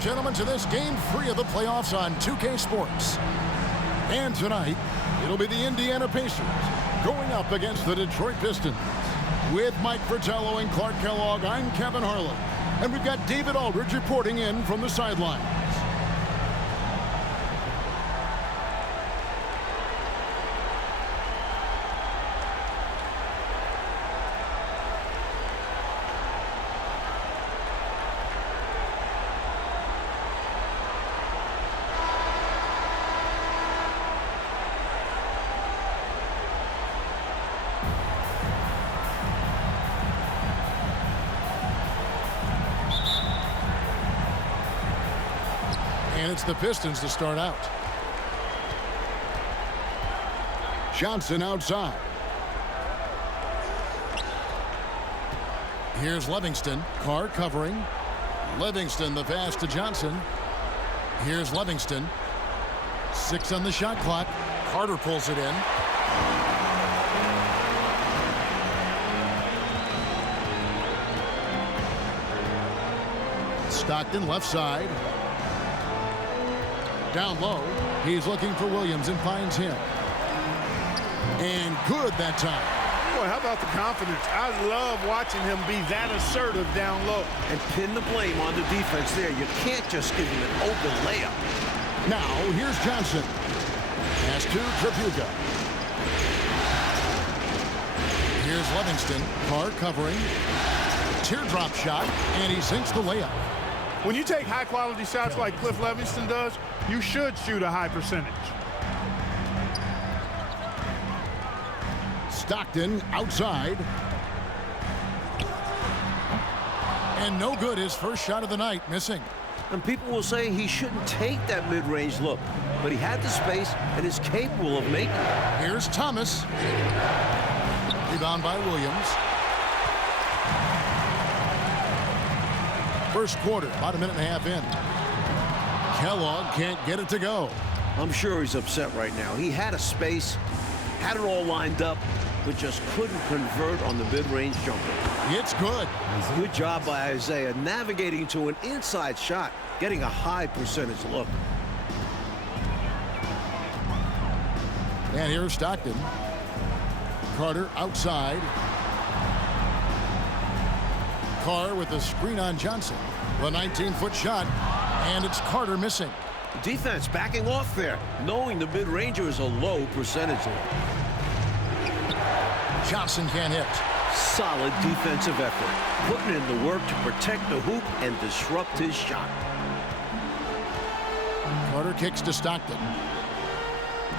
Gentlemen, to this Game 3 of the playoffs on 2K Sports. And tonight, it'll be the Indiana Pacers going up against the Detroit Pistons. With Mike Fratello and Clark Kellogg, I'm Kevin Harlan. And we've got David Aldridge reporting in from the sidelines. And it's the Pistons to start out. Johnson outside. Here's Livingston. Carr covering. Livingston, the pass to Johnson. Here's Livingston. 6 on the shot clock. Carter pulls it in. Stockton left side. Down low, he's looking for Williams and finds him. And good that time. Boy, how about the confidence? I love watching him be that assertive down low. And pin the blame on the defense there. You can't just give him an open layup. Now, here's Johnson. Pass to Tripucka. Here's Livingston. Carr covering. Teardrop shot, and he sinks the layup. When you take high-quality shots like Cliff Livingston does, you should shoot a high percentage. Stockton outside. And no good, his first shot of the night, missing. And people will say he shouldn't take that mid-range look, but he had the space and is capable of making it. Here's Thomas. Rebound by Williams. First quarter, about a minute and a half in. Kellogg can't get it to go. I'm sure he's upset right now. He had a space, had it all lined up, but just couldn't convert on the mid-range jumper. It's good. Good job by Isaiah navigating to an inside shot, getting a high percentage look. And here's Stockton. Carter outside. Carr with the screen on Johnson. The 19-foot shot, and it's Carter missing. Defense backing off there, knowing the mid-ranger is a low percentage look. Johnson can't hit. Solid defensive effort, putting in the work to protect the hoop and disrupt his shot. Carter kicks to Stockton.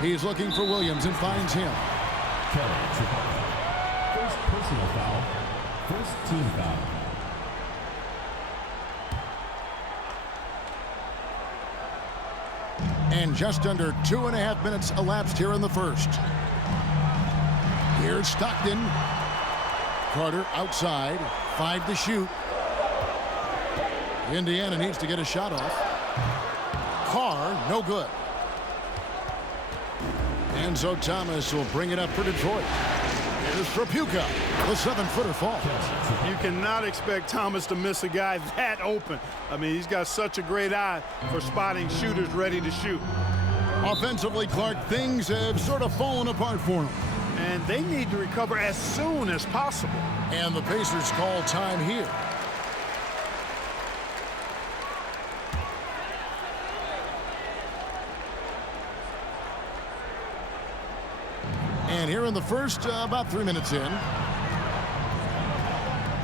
He's looking for Williams and finds him. First personal foul. First team foul. And just under 2.5 minutes elapsed here in the first. Here's Stockton. Carter outside. 5 to shoot. Indiana needs to get a shot off. Carr, no good. And so Thomas will bring it up for Detroit. Here's Tripucka. The 7-footer falls. You cannot expect Thomas to miss a guy that open. I mean, he's got such a great eye for spotting shooters ready to shoot. Offensively, Clark, things have sort of fallen apart for him. And they need to recover as soon as possible. And the Pacers call time here. And here in the first, about 3 minutes in.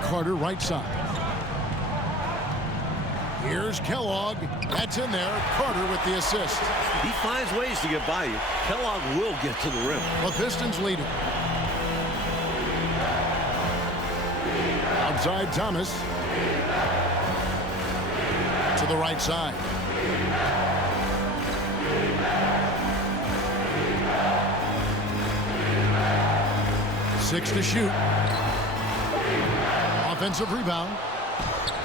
Carter right side. Here's Kellogg. That's in there. Carter with the assist. He finds ways to get by you. Kellogg will get to the rim. The Pistons lead it. Outside Thomas. To the right side. Six to shoot. Offensive rebound.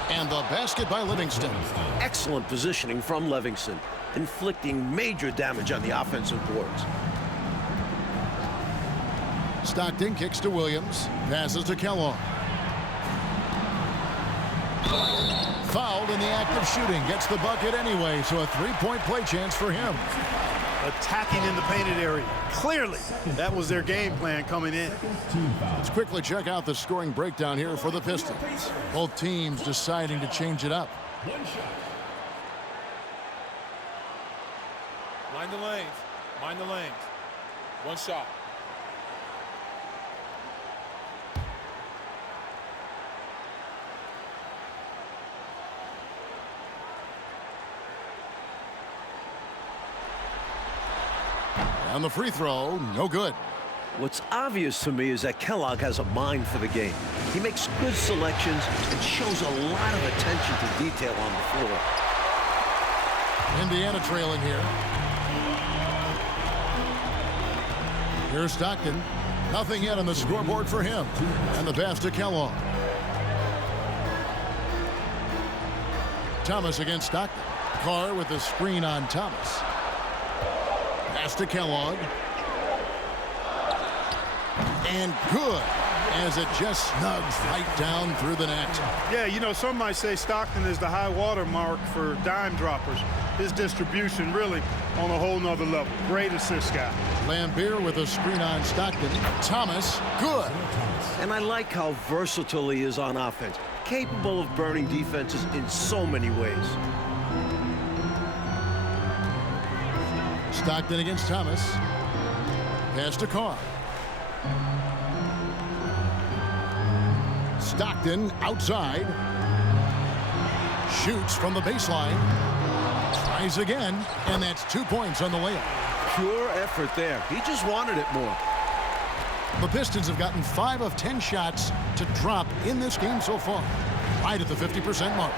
And the basket by Livingston. Excellent positioning from Livingston, inflicting major damage on the offensive boards. Stockton kicks to Williams. Passes to Kellogg. Fouled in the act of shooting. Gets the bucket anyway, so a three-point play chance for him. Attacking in the painted area. Clearly, that was their game plan coming in. Let's quickly check out the scoring breakdown here for the Pistons. Both teams deciding to change it up. One shot. Mind the lanes. Mind the lanes. One shot. And the free throw, no good. What's obvious to me is that Kellogg has a mind for the game. He makes good selections and shows a lot of attention to detail on the floor. Indiana trailing here. Here's Stockton. Nothing yet on the scoreboard for him. And the pass to Kellogg. Thomas against Stockton. Carr with the screen on Thomas. Pass to Kellogg. And good, as it just snugs right down through the net. Yeah, you know, some might say Stockton is the high water mark for dime droppers. His distribution really on a whole nother level. Great assist guy. Lambeer with a screen on Stockton. Thomas, good. And I like how versatile he is on offense. Capable of burning defenses in so many ways. Stockton against Thomas. Pass to Carr. Stockton outside. Shoots from the baseline. Tries again, and that's 2 points on the layup. Pure effort there. He just wanted it more. The Pistons have gotten 5 of 10 shots to drop in this game so far. Right at the 50% mark.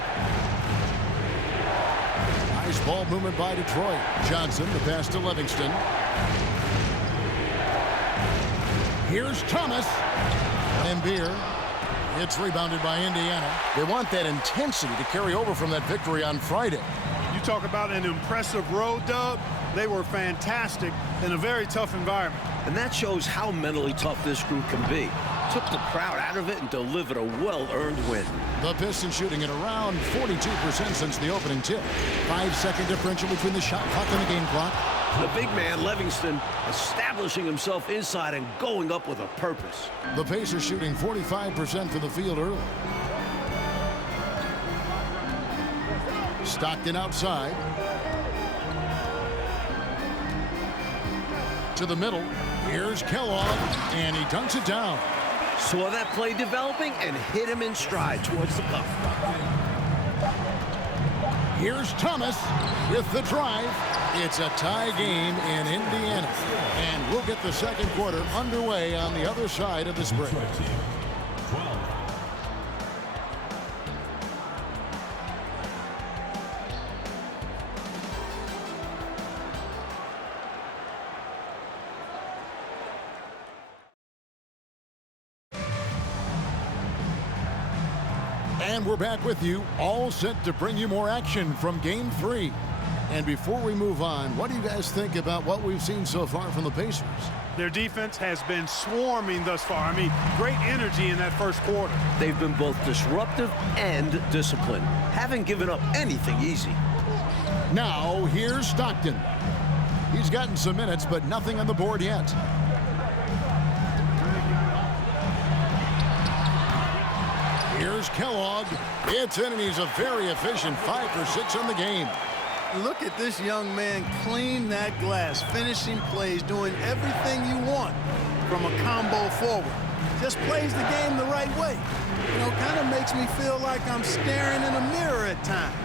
Nice ball movement by Detroit. Johnson, the pass to Livingston. Here's Thomas. Lambeer. It's rebounded by Indiana. They want that intensity to carry over from that victory on Friday. You talk about an impressive road dub. They were fantastic in a very tough environment. And that shows how mentally tough this group can be. Took the crowd out of it and delivered a well-earned win. The Pistons shooting at around 42% since the opening tip. 5-second differential between the shot clock and the game clock. The big man, Livingston, establishing himself inside and going up with a purpose. The Pacers shooting 45% from the field early. Stockton outside. To the middle. Here's Kellogg, and he dunks it down. Saw that play developing and hit him in stride towards the cup. Here's Thomas with the drive. It's a tie game in Indiana. And we'll get the second quarter underway on the other side of this break. 12. And we're back with you, all set to bring you more action from Game 3. And before we move on, what do you guys think about what we've seen so far from the Pacers? Their defense has been swarming thus far. I mean, great energy in that first quarter. They've been both disruptive and disciplined, haven't given up anything easy. Now, here's Stockton. He's gotten some minutes, but nothing on the board yet. Here's Kellogg. It's in, and he's a very efficient 5 for 6 on the game. Look at this young man clean that glass, finishing plays, doing everything you want from a combo forward. Just plays the game the right way. You know, kind of makes me feel like I'm staring in a mirror at times.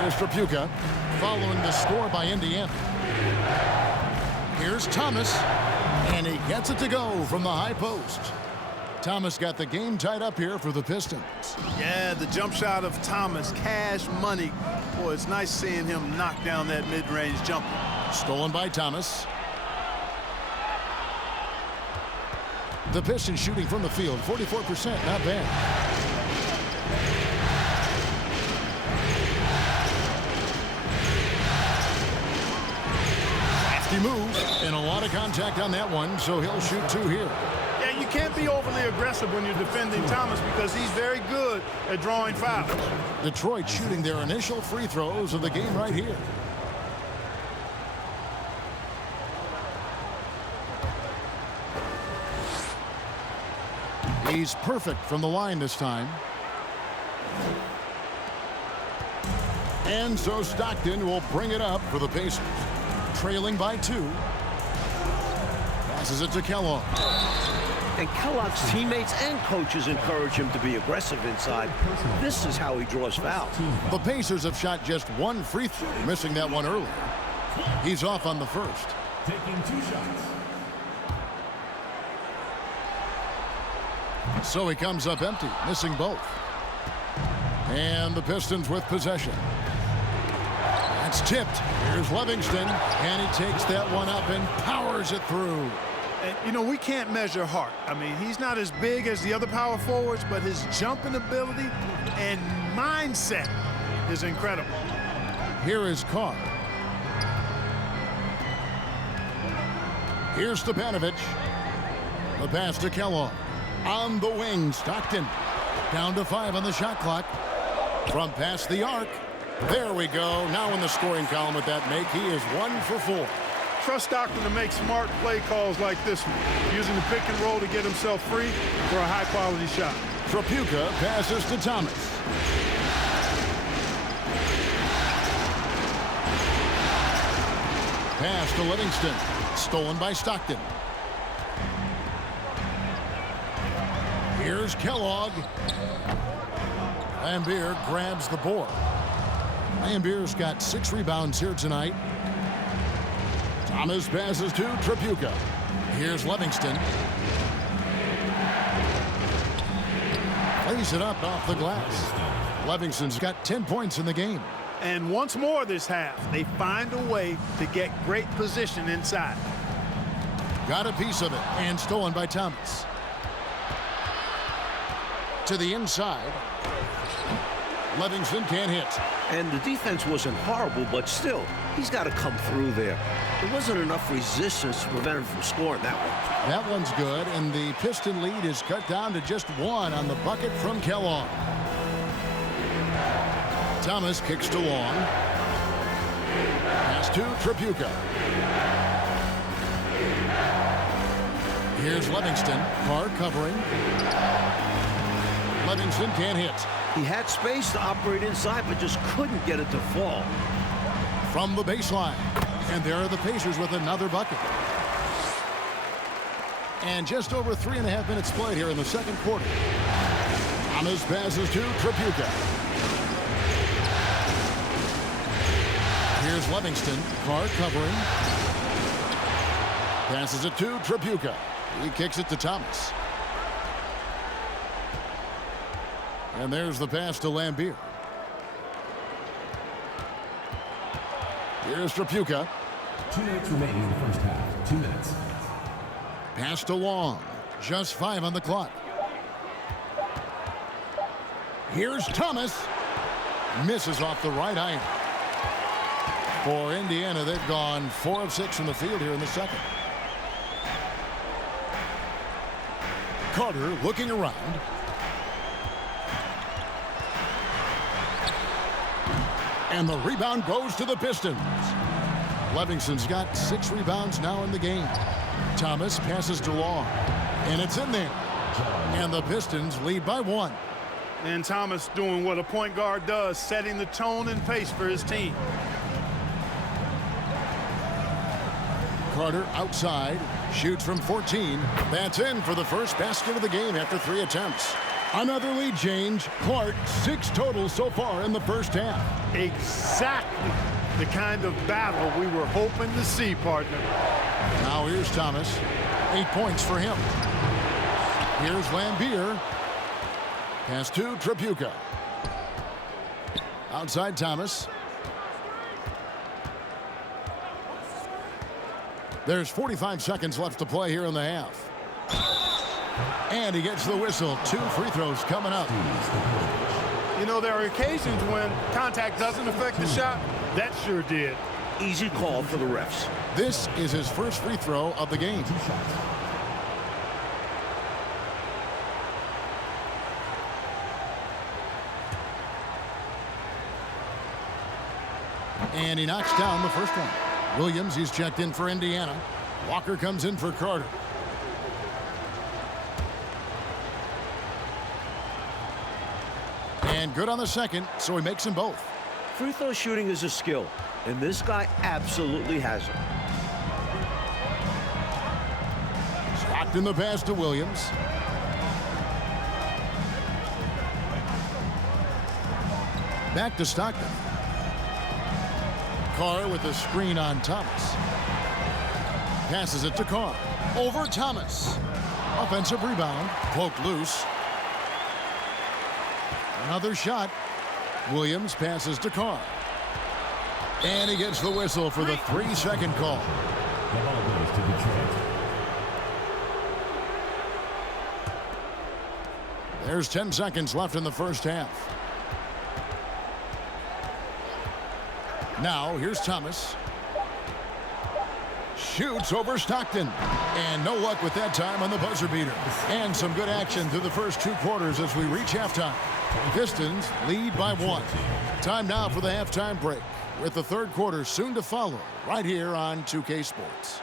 Here's Trapuka, following the score by Indiana. Here's Thomas, and he gets it to go from the high post. Thomas got the game tied up here for the Pistons. Yeah, the jump shot of Thomas, cash money. Boy, it's nice seeing him knock down that mid-range jumper. Stolen by Thomas. The Pistons shooting from the field, 44%, not bad. Crafty move, and a lot of contact on that one, so he'll shoot 2 here. Yeah, you can't be overly aggressive when you're defending Thomas because he's very good at drawing fouls. Detroit shooting their initial free throws of the game right here. He's perfect from the line this time. And so Stockton will bring it up for the Pacers. Trailing by 2. Passes it to Kellogg. And Kellogg's teammates and coaches encourage him to be aggressive inside. This is how he draws fouls. The Pacers have shot just 1 free throw, missing that one earlier. He's off on the first. Taking 2 shots. So he comes up empty, missing both. And the Pistons with possession. That's tipped. Here's Livingston, and he takes that one up and powers it through. And, you know, we can't measure Hart. I mean, he's not as big as the other power forwards, but his jumping ability and mindset is incredible. Here is Carr. Here's Stepanovic. The pass to Kellogg. On the wing, Stockton. Down to 5 on the shot clock. From past the arc. There we go. Now in the scoring column with that make, he is 1 for 4. Trust Stockton to make smart play calls like this one, using the pick and roll to get himself free for a high-quality shot. Tripucka passes to Thomas. Pass to Livingston. Stolen by Stockton. Here's Kellogg. Lambier grabs the board. Lambier's got 6 rebounds here tonight. Thomas passes to Tripucka. Here's Livingston. Plays it up off the glass. Livingston's got 10 points in the game. And once more this half, they find a way to get great position inside. Got a piece of it, and stolen by Thomas. To the inside. Livingston can't hit. And the defense wasn't horrible, but still, he's got to come through there. There wasn't enough resistance to prevent him from scoring that one. That one's good, and the Piston lead is cut down to just 1 on the bucket from Kellogg. Thomas kicks to Long. Pass to Tripucka. Here's Livingston. Carr covering. Livingston can't hit. He had space to operate inside, but just couldn't get it to fall. From the baseline. And there are the Pacers with another bucket. And just over 3.5 minutes played here in the second quarter. Thomas passes to Tripucka. Here's Livingston. Carr covering. Passes it to Tripucka. He kicks it to Thomas. And there's the pass to Lambier. Here's Tripucka. 2 minutes remaining in the first half. 2 minutes. Pass to Long. Just 5 on the clock. Here's Thomas. Misses off the right iron. For Indiana, they've gone 4 of 6 from the field here in the second. Carter looking around. And the rebound goes to the Pistons. Livingston's got 6 rebounds now in the game. Thomas passes to Long. And it's in there. And the Pistons lead by 1. And Thomas doing what a point guard does, setting the tone and pace for his team. Carter outside. Shoots from 14. That's in for the first basket of the game after 3 attempts. Another lead change. Clark, 6 total so far in the first half. Exactly the kind of battle we were hoping to see, partner. Now here's Thomas. 8 points for him. Here's Lambier. Pass to Tripucka. Outside Thomas. There's 45 seconds left to play here in the half. And he gets the whistle. 2 free throws coming up. You know, there are occasions when contact doesn't affect the shot. That sure did. Easy call for the refs. This is his first free throw of the game. And he knocks down the first one. Williams, he's checked in for Indiana. Walker comes in for Carter. And good on the second, so he makes them both. Free throw shooting is a skill, and this guy absolutely has it. Stockton the pass to Williams. Back to Stockton. Carr with the screen on Thomas. Passes it to Carr. Over Thomas. Offensive rebound. Poked loose. Another shot. Williams passes to Carr. And he gets the whistle for the 3-second call. The ball goes to Detroit. There's 10 seconds left in the first half. Now, here's Thomas. Shoots over Stockton. And no luck with that time on the buzzer beater. And some good action through the first 2 quarters as we reach halftime. Pistons lead by 1. Time now for the halftime break, with the third quarter soon to follow, right here on 2K Sports.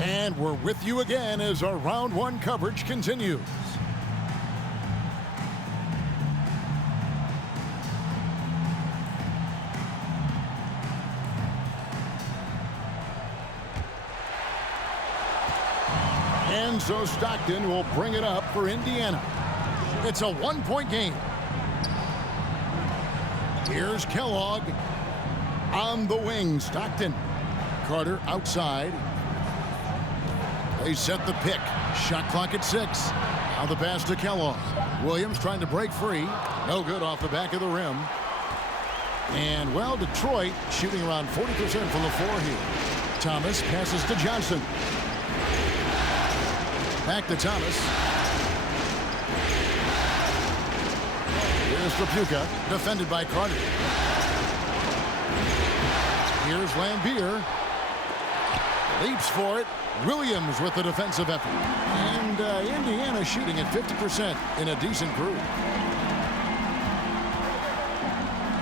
And we're with you again as our round 1 coverage continues. And so Stockton will bring it up for Indiana. It's a 1-point game. Here's Kellogg on the wing. Stockton. Carter outside. They set the pick. Shot clock at 6. Now the pass to Kellogg. Williams trying to break free. No good off the back of the rim. And, well, Detroit shooting around 40% from the floor here. Thomas passes to Johnson. Back to Thomas. Here's Trapuka, defended by Carter. Here's Lambier. Leaps for it. Williams with the defensive effort. And Indiana shooting at 50% in a decent group.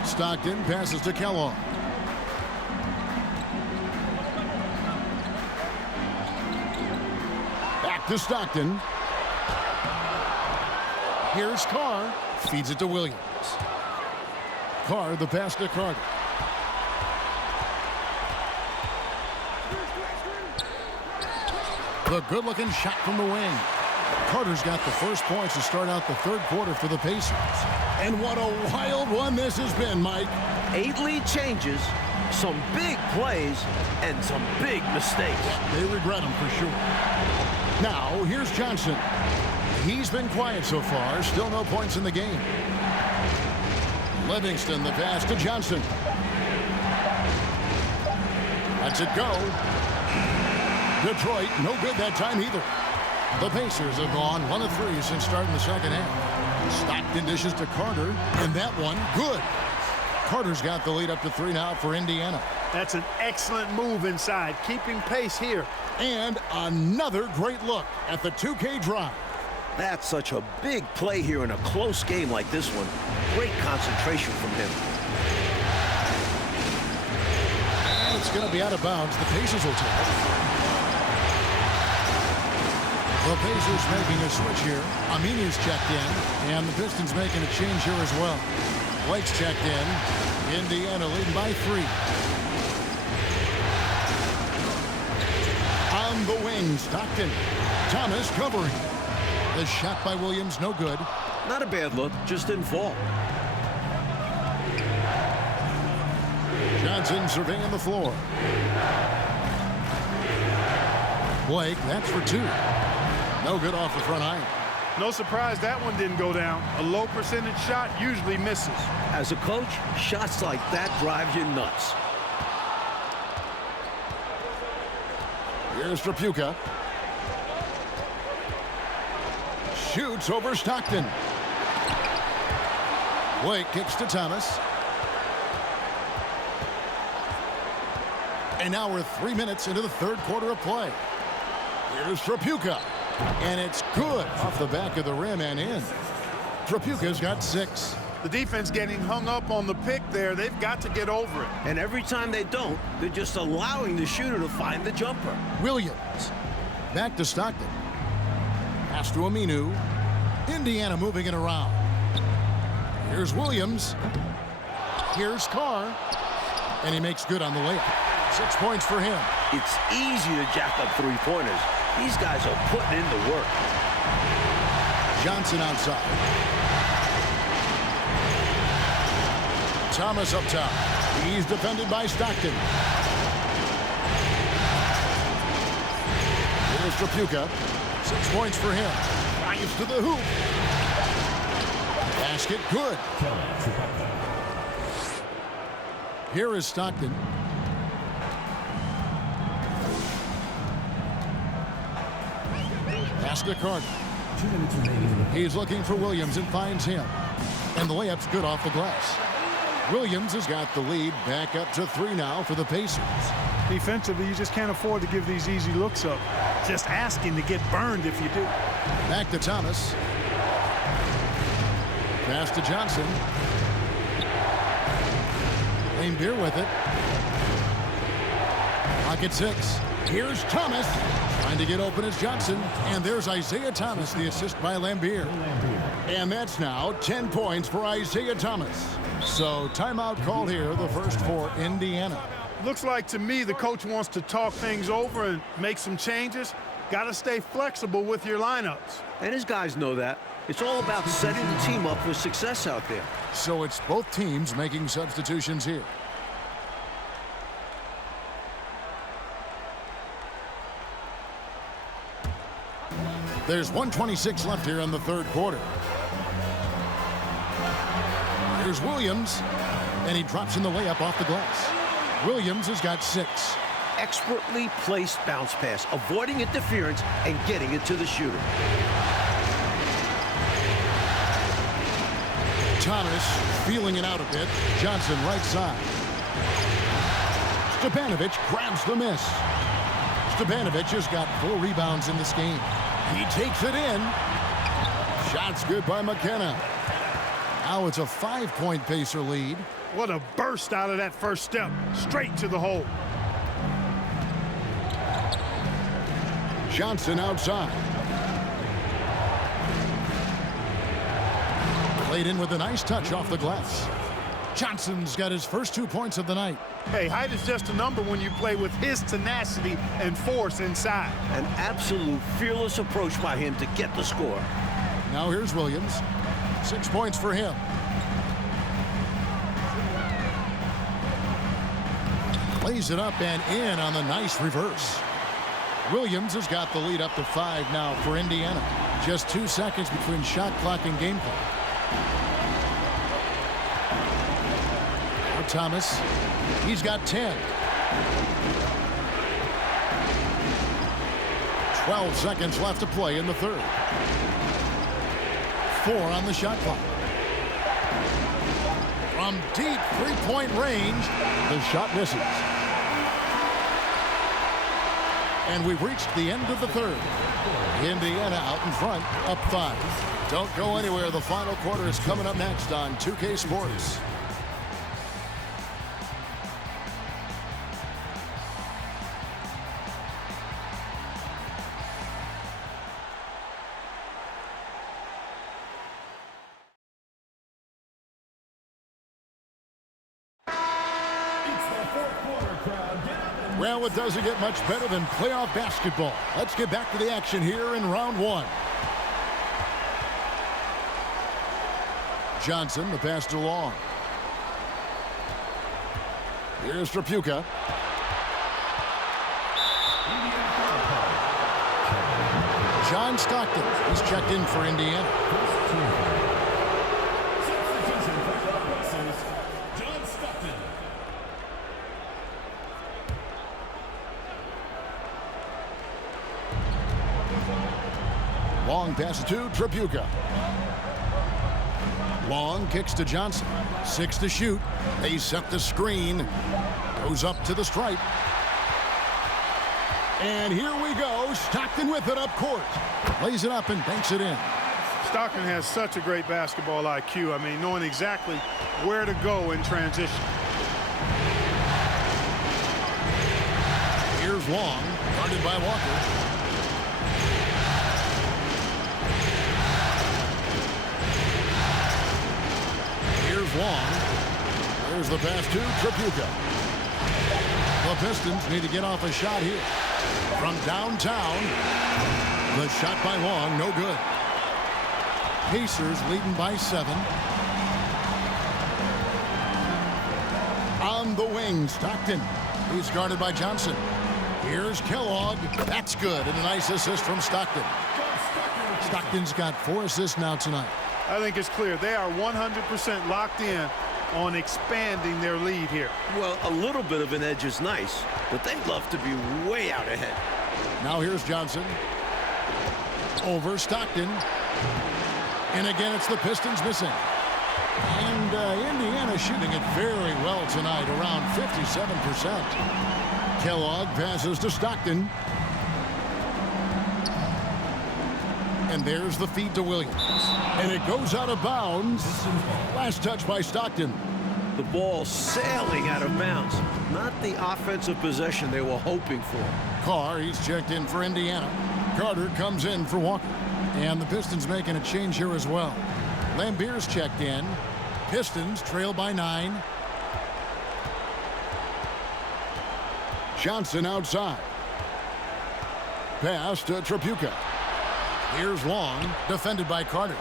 Stockton passes to Kellogg. Back to Stockton. Here's Carr. Feeds it to Williams. Carr, the pass to Carter. The good-looking shot from the wing. Carter's got the first points to start out the third quarter for the Pacers. And what a wild one this has been, Mike. 8 lead changes, some big plays, and some big mistakes. They regret them for sure. Now, here's Johnson. He's been quiet so far. Still no points in the game. Livingston, the pass to Johnson. Lets it go. Detroit, no good that time either. The Pacers have gone 1 of 3 since starting the second half. Stockton dishes to Carter, and that one, good. Carter's got the lead up to 3 now for Indiana. That's an excellent move inside, keeping pace here. And another great look at the 2K drive. That's such a big play here in a close game like this one. Great concentration from him. And it's going to be out of bounds. The Pacers will take it. The Pacers making a switch here. Aminu's checked in, and the Pistons making a change here as well. Blake's checked in. Indiana leading by 3. On the wing, Stockton. Thomas covering. The shot by Williams, no good. Not a bad look, just didn't fall. Johnson surveying the floor. Blake, that's for 2. No good off the front iron. No surprise that one didn't go down. A low percentage shot usually misses. As a coach, shots like that drive you nuts. Here's Trapuka. Shoots over Stockton. Blake kicks to Thomas. And now we're 3 minutes into the third quarter of play. Here's Trapuka. And it's good off the back of the rim and in. Trapuka's got 6. The defense getting hung up on the pick there. They've got to get over it. And every time they don't, they're just allowing the shooter to find the jumper. Williams. Back to Stockton. Pass to Aminu. Indiana moving it around. Here's Williams. Here's Carr. And he makes good on the layup. 6 points for him. It's easy to jack up three-pointers. These guys are putting in the work. Johnson outside. Thomas up top. He's defended by Stockton. Here's Trapuka. 6 points for him. Drives to the hoop. Basket good. Here is Stockton. Pass to Carter. 2 minutes remaining. He's looking for Williams and finds him. And the layup's good off the glass. Williams has got the lead back up to 3 now for the Pacers. Defensively, you just can't afford to give these easy looks up. Just asking to get burned if you do. Back to Thomas. Pass to Johnson. Lane Beer with it. Pocket 6. Here's Thomas. Trying to get open as Johnson. And there's Isaiah Thomas, the assist by Lambier. And that's now 10 points for Isaiah Thomas. So timeout called here, the first for Indiana. Looks like to me the coach wants to talk things over and make some changes. Got to stay flexible with your lineups. And his guys know that. It's all about setting the team up for success out there. So it's both teams making substitutions here. There's 1:26 left here in the third quarter. Here's Williams, and he drops in the layup off the glass. Williams has got 6. Expertly placed bounce pass, avoiding interference and getting it to the shooter. Thomas feeling it out a bit. Johnson right side. Stepanovic grabs the miss. Stepanovic has got 4 rebounds in this game. He takes it in. Shot's good by McKenna. Now it's a 5-point Pacer lead. What a burst out of that first step. Straight to the hole. Johnson outside. Played in with a nice touch off the glass. Johnson's got his first 2 points of the night. Hey, height is just a number when you play with his tenacity and force inside. An absolute fearless approach by him to get the score. Now here's Williams. 6 points for him. Plays it up and in on the nice reverse. Williams has got the lead up to 5 now for Indiana. Just 2 seconds between shot clock and game clock. Now Thomas, he's got 10. 12 seconds left to play in the third. 4 on the shot clock. From deep three-point range, the shot misses. And we've reached the end of the third. Indiana out in front, up 5. Don't go anywhere. The final quarter is coming up next on 2K Sports. Well, it doesn't get much better than playoff basketball. Let's get back to the action here in round 1. Johnson, the pass to Long. Here's Trapuka. John Stockton, he's checked in for Indiana. Long pass to Trapuka. Long kicks to Johnson. 6 to shoot. They set the screen. Goes up to the stripe. And here we go. Stockton with it up court. Lays it up and banks it in. Stockton has such a great basketball IQ. I mean, knowing exactly where to go in transition. Here's Long, guarded by Walker. Here's Long. There's the pass to Tripucka. The Pistons need to get off a shot here. From downtown, the shot by Long, no good. Pacers leading by 7. On the wing, Stockton. He's guarded by Johnson. Here's Kellogg. That's good. And a nice assist from Stockton. Stockton's got 4 assists now tonight. I think it's clear they are 100% locked in on expanding their lead here. Well, a little bit of an edge is nice, but they'd love to be way out ahead. Now here's Johnson. Over Stockton. And again, it's the Pistons missing. And Indiana shooting it very well tonight, around 57%. Kellogg passes to Stockton. And there's the feed to Williams. And it goes out of bounds. Last touch by Stockton. The ball sailing out of bounds. Not the offensive possession they were hoping for. Carr, he's checked in for Indiana. Carter comes in for Walker. And the Pistons making a change here as well. Lambier's checked in. Pistons trail by 9. Johnson outside. Pass to Tripucka. Here's Long, defended by Carter.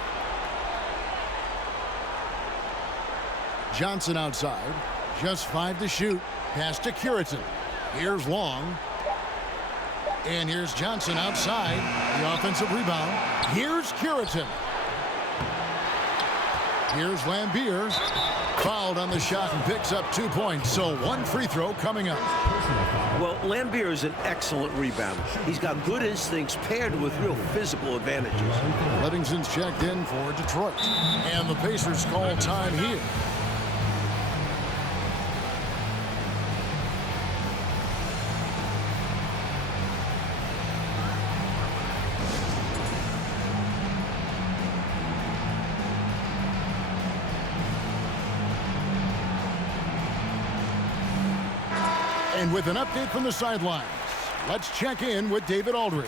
Johnson outside. Just 5 to shoot. Pass to Curitan. Here's Long. And here's Johnson outside. The offensive rebound. Here's Curitan. Here's Lambier. Fouled on the shot and picks up 2 points. So 1 free throw coming up. Well, Lambier is an excellent rebounder. He's got good instincts paired with real physical advantages. Livingston's checked in for Detroit. And the Pacers call time here. And with an update from the sidelines, let's check in with David Aldridge.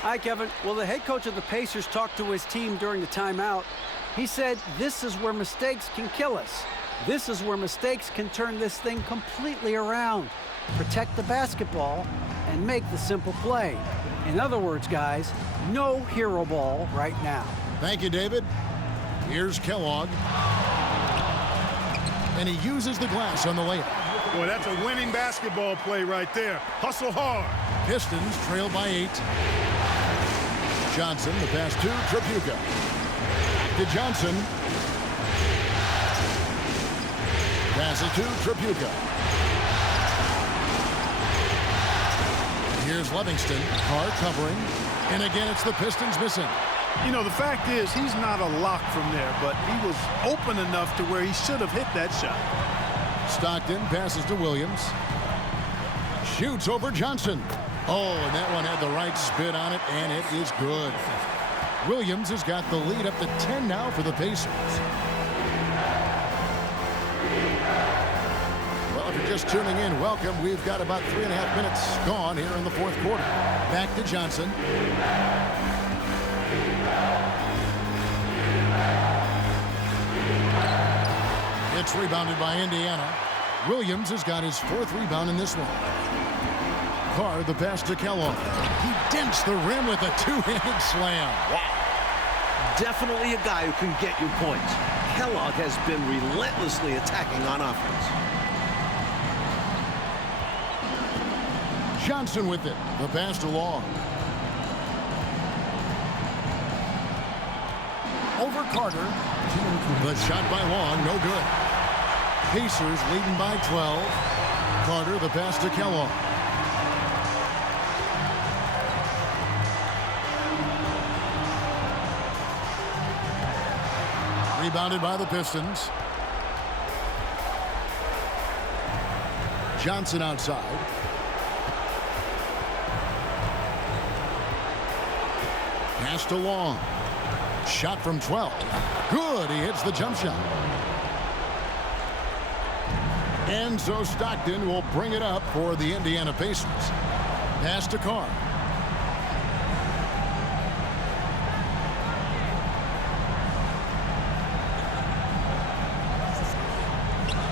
Hi, Kevin. Well, the head coach of the Pacers talked to his team during the timeout. He said, this is where mistakes can kill us. This is where mistakes can turn this thing completely around. Protect the basketball and make the simple play. In other words, guys, no hero ball right now. Thank you, David. Here's Kellogg. And he uses the glass on the layup. Boy, that's a winning basketball play right there. Hustle hard. Pistons trail by 8. Johnson, the pass to Tripucka. To Johnson. Pass it to Tripucka. Here's Livingston. Carr covering. And again, it's the Pistons missing. You know, the fact is, he's not a lock from there, but he was open enough to where he should have hit that shot. Stockton passes to Williams. Shoots over Johnson. Oh, and that one had the right spin on it, and it is good. Williams has got the lead up to 10 now for the Pacers. Well, if you're just tuning in, welcome. We've got about 3.5 minutes gone here in the 4th quarter. Back to Johnson. It's rebounded by Indiana. Williams has got his 4th rebound in this one. Carr, the pass to Kellogg. He dents the rim with a 2-handed slam. Wow. Definitely a guy who can get you points. Kellogg has been relentlessly attacking on offense. Johnson with it. The pass to Long. Over Carter. The shot by Long, no good. Pacers leading by 12. Carter, the pass to Kellogg. Rebounded by the Pistons. Johnson outside. Pass to Long. Shot from 12. Good. He hits the jump shot. And so Stockton will bring it up for the Indiana Pacers. Pass to Carr.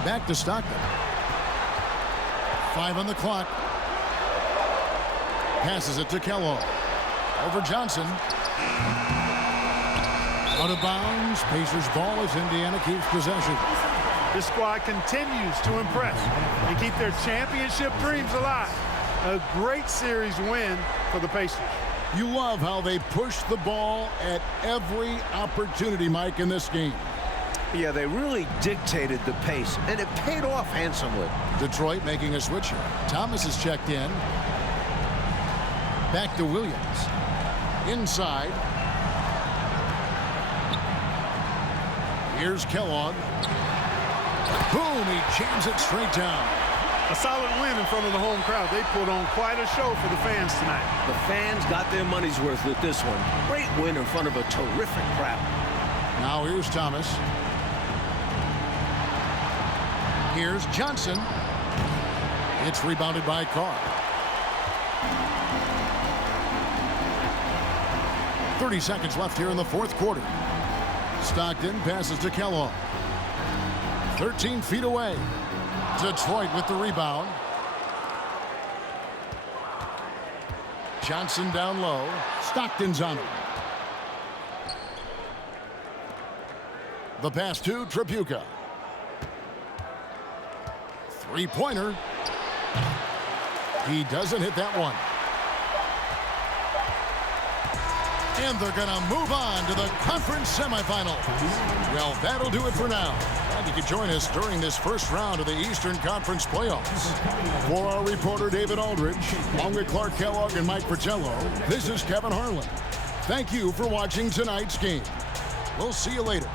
Back to Stockton. 5 on the clock. Passes it to Kellogg. Over Johnson. Out of bounds. Pacers ball as Indiana keeps possession. This squad continues to impress and keep their championship dreams alive. A great series win for the Pacers. You love how they push the ball at every opportunity, Mike, in this game. Yeah, they really dictated the pace, and it paid off handsomely. Detroit making a switch here. Thomas is checked in. Back to Williams. Inside. Here's Kellogg. Boom, he jams it straight down. A solid win in front of the home crowd. They put on quite a show for the fans tonight. The fans got their money's worth with this one. Great win in front of a terrific crowd. Now here's Thomas. Here's Johnson. It's rebounded by Carr. 30 seconds left here in the fourth quarter. Stockton passes to Kellogg. 13 feet away. Detroit with the rebound. Johnson down low. Stockton's on him. The pass to Tripucka. Three-pointer. He doesn't hit that one. And they're going to move on to the conference semifinals. Well, that'll do it for now. Glad you could join us during this first round of the Eastern Conference playoffs. For our reporter, David Aldridge, along with Clark Kellogg and Mike Fratello, this is Kevin Harlan. Thank you for watching tonight's game. We'll see you later.